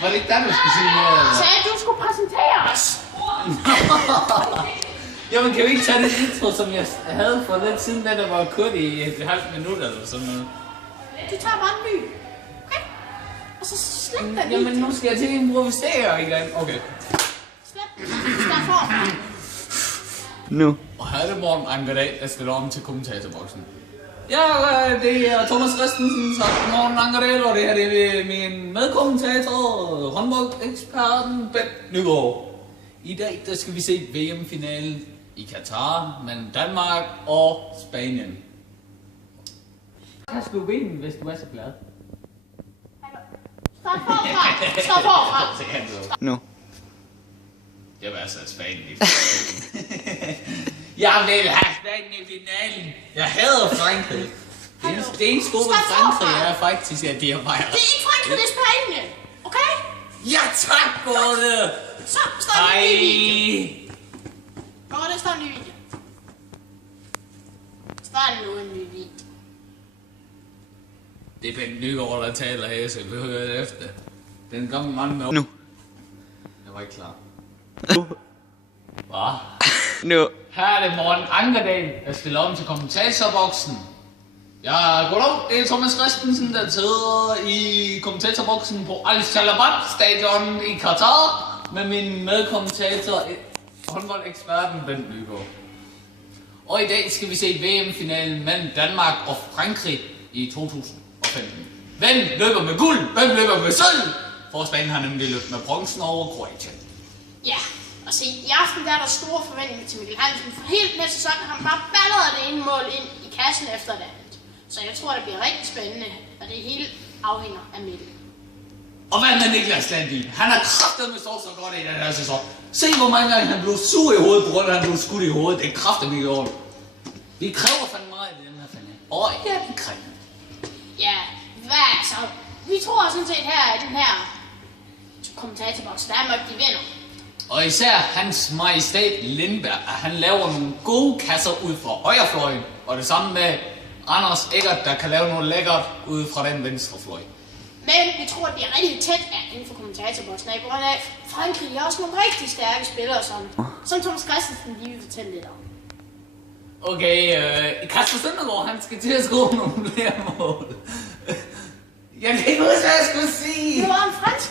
Var det ikke der, du skulle sige noget? Jeg sagde, at du skulle præsentere os. Jamen, kan vi ikke tage det intro, som jeg havde for den siden, da der var kort i et halvt minut eller sådan noget? Du tager bare en ny. Okay? Og så slet den lige. Jamen, nu skal jeg til at improvisere igen. Okay. Slet den. Derfor. Nu. Og her er det Morten Ankerdag, der stiller om til kommentatorboksen. Ja, det er Thomas Christensen, sagt Morten Ankerdag, og det her det er min medkommentator, håndboldeksperten Bent Nygaard. I dag der skal vi se VM-finalen i Katar mellem Danmark og Spanien. Kan du vinde, hvis du er så glad? Stop forfra. Stop forfra. Nu. Jeg vil altså have Spanien i finalen. Jeg vil have Spanien i finalen. Jeg hader Frankrig. Det eneste gode ved Frankrig er faktisk, at de er mig. Det er ikke Frankrig, det er Spanien. Okay? Ja tak, Gorte! Så står en ny video. Ej. Der står en ny video. Start nu en ny video. Det er Bent Nygaard, der taler her, så vi hører det efter. Den gamle mand med... Nu. Jeg var ikke klar. Nu. Hvad? Nu. Her er det Morten Ankerdal, der stiller om til kommentatorboksen. Ja, goddag, det er Thomas Christensen, der sidder i kommentatorboksen på Al Shalabat stadion i Katar med min medkommentator, håndboldeksperten Bent Nygaard. Og i dag skal vi se VM-finalen mellem Danmark og Frankrig i 2015. Hvem løber med guld? Hvem løber med sølv? For Spanien har nemlig løbet med bronzen over Kroatien. Ja, og se, i aften der er der store forventninger til Mikkel Hansen, for helt næste sæson har han bare balleret det ene mål ind i kassen efter det andet. Så jeg tror, det bliver rigtig spændende, og det hele afhænger af Mikkel. Og hvad med Niklas Landin? Han har kraftedeme stået så godt i den her sæson. Se hvor mange gange han blev sur i hovedet, på grund af at han blev skudt i hovedet. Det er kraftedeme i år. Vi kræver fandme meget i den her finale. Og ja, vi kræver. Ja, hvad så? Vi tror sådan set her i den her kommentatorboks, der er de vinder. Og især hans majestæt Lindberg, at han laver nogle gode kasser ud fra højrefløjen. Og det samme med Anders Eggert, der kan lave noget lækkert ud fra den venstre fløj. Men vi tror, at det er rigtig tæt inden for kommentatorboksen af, på grund af Frankrig har også nogle rigtig stærke spillere, som Thomas Christensen lige vil fortælle lidt om. Okay, Kasper Søndergaard, han skal til at score nogle flere mål. Jeg kan ikke huske, hvad jeg skulle sige. Det var en fransk